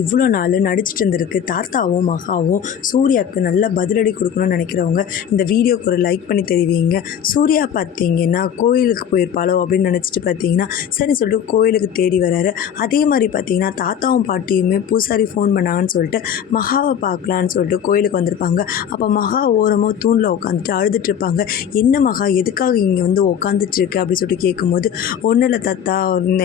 இவ்வளோ நாள் நடிச்சிட்டு இருந்திருக்கு. தாத்தாவும் மகாவும் சூர்யாவுக்கு நல்ல பதிலடி கொடுக்கணும்னு நினைக்கிறவங்க இந்த வீடியோக்கு ஒரு லைக் பண்ணி தெரிவிங்க. சூர்யா பார்த்தீங்கன்னா கோயிலுக்கு போயிருப்பாளோ அப்படின்னு நினச்சிட்டு பார்த்தீங்கன்னா சரின்னு சொல்லிட்டு கோயிலுக்கு தேடி வராரு. அதே மாதிரி பார்த்தீங்கன்னா தாத்தாவும் பாட்டியுமே பூசாரி ஃபோன் பண்ணாங்கன்னு சொல்லிட்டு மகாவை பார்க்கலான்னு சொல்லிட்டு கோயிலுக்கு வந்திருப்பாங்க. அப்போ மகா ஓரமாக தூணில் உட்காந்துட்டு அழுதுட்டு இருப்பாங்க. என்ன மகா எதுக்காக இங்கே வந்து உட்காந்துட்டு இருக்கு அப்படின்னு சொல்லிட்டு கேட்கும்போது, ஒன்றும் இல்லை தாத்தா,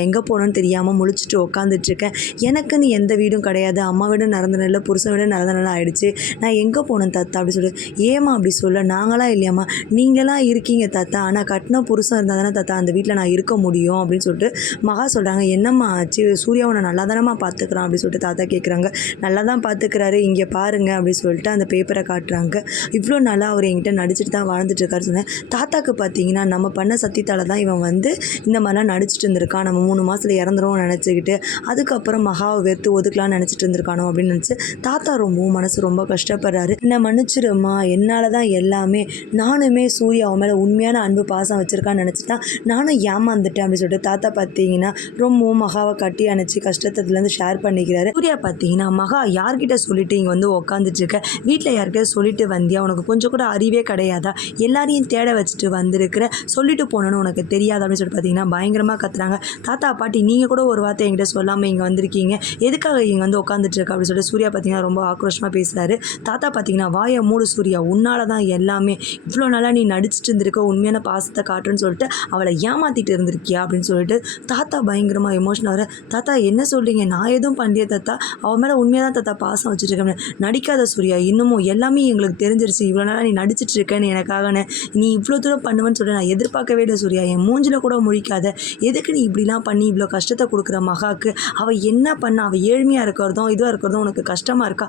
எங்கே போகணுன்னு தெரியாமல் முழிச்சிட்டு உட்காந்துட்ருக்கேன். எனக்குன்னு எந்த வீடும் கிடையாது. அம்மா வீடு நிறந்த நிலை, புருஷன் வீடு நிறந்த நிலை ஆகிடுச்சு. நான் எங்கே போனேன் தாத்தா அப்படி சொல்லி. ஏமா அப்படி சொல்ல, நாங்களாம் இல்லையாம்மா, நீங்களாம் இருக்கீங்க தாத்தா. ஆனால் கட்டின புருஷன் இருந்தால் தானே தாத்தா அந்த வீட்டில் நான் இருக்க முடியும் அப்படின்னு சொல்லிட்டு மகா சொல்கிறாங்க. என்னம்மா ஆச்சு, சூர்யாவை நான் நல்லா தானம்மா பார்த்துக்குறான் அப்படின்னு சொல்லிட்டு தாத்தா கேட்குறாங்க. நல்லா தான் பார்த்துக்கிறாரு, இங்கே பாருங்க அப்படின்னு சொல்லிட்டு அந்த பேப்பரை காட்டுறாங்க. இவ்வளோ நாளாக அவர் என்கிட்ட நடிச்சிட்டு தான் வாழ்ந்துட்டு இருக்காரு சொன்னேன். தாத்தாக்கு பார்த்தீங்கன்னா நம்ம பண்ண சத்தியத்தால் தான் இவன் வந்து இந்த மாதிரிலாம் நடிச்சிட்டு இருந்திருக்கான். நம்ம 3 மாதத்தில் இறந்துரும் நினச்சிக்கிட்டு அதுக்கப்புறம் மகாவை வெறுத்து ஒதுக்கலாம்னு நினச்சிட்டு இருந்திருக்கானோ அப்படின்னு நினச்சி தாத்தா ரொம்பவும் மனசு ரொம்ப கஷ்டப்படுறாரு. என்னை மன்னிச்சிடுமா, என்னால் தான் எல்லாமே, நானுமே சூர்யா அவன் மேலே உண்மையான அன்பு பாசம் வச்சுருக்கான்னு நினச்சி தான் நானும் ஏமாந்துட்டேன் அப்படின்னு சொல்லிட்டு தாத்தா பார்த்தீங்கன்னா ரொம்பவும் மகாவை கட்டி அணைச்சி கஷ்டத்துலேருந்து ஷேர் பண்ணிக்கிறாரு. சூர்யா பார்த்தீங்கன்னா, மகா யார்கிட்ட சொல்லிட்டு இங்கே வந்து உட்காந்துட்ருக்க, வீட்டில் யார்கிட்ட சொல்லிட்டு வந்தியா, உனக்கு கொஞ்சம் கூட அறிவே கிடையாதா, எல்லாரையும் தேட வச்சுட்டு வந்திருக்கிற, சொல்லிட்டு போனோன்னு உனக்கு தெரியாது அப்படின்னு சொல்லிட்டு பார்த்தீங்கன்னா பயங்கரமாக கத்துறாங்க. தாத்தா பாட்டி நீங்கள் கூட ஒரு வார்த்தை என்கிட்ட சொல்லாமல் இங்கே வந்திருக்கீங்க, எதுக்காக இங்கே வந்து உட்காந்துட்டு இருக்க அப்படின்னு சொல்லிட்டு சூர்யா பார்த்தீங்கன்னா ரொம்ப ஆக்ரோஷமாக பேசுகிறாரு. தாத்தா பார்த்தீங்கன்னா, வாயை மூடு சூர்யா, உன்னால தான் எல்லாமே, இவ்வளோ நாளாக நீ நடிச்சிட்டு இருந்திருக்க, உண்மையான பாசத்தை காட்டுன்னு சொல்லிட்டு அவளை ஏமாற்றிட்டு இருந்திருக்கியா அப்படின்னு சொல்லிட்டு தாத்தா பயங்கரமாக எமோஷனாக வர. தாத்தா என்ன சொல்கிறீங்க, நான் எதுவும் பண்ணிய தாத்தா, அவன் மேலே உண்மையாக தான் தாத்தா பாசம் வச்சுருக்கேன். நடிக்காத சூர்யா, இன்னமும் எல்லாமே எங்களுக்கு தெரிஞ்சிருச்சு, இவ்வளோ நாளாக நீ நடிச்சிட்டு இருக்கேன்னு எனக்காகன்னு நீ இவ்வளோ தூரம் பண்ணுவேன்னு சொல்லி நான் எதிர்பார்க்கவே இல்லை சூர்யா, என் மூஞ்சில் கூட முழிக்காத, எதுக்கு நீ இப்படிலாம் பண்ணி இவ்வளோ கஷ்டத்தை கொடுக்குற மகாக்கு, அவள் என்ன பண்ண, அவள் ஏழ்மையாக இருக்கிறதும் இதுவாக இருக்கிறதும் உனக்கு கஷ்டமாக இருக்கா,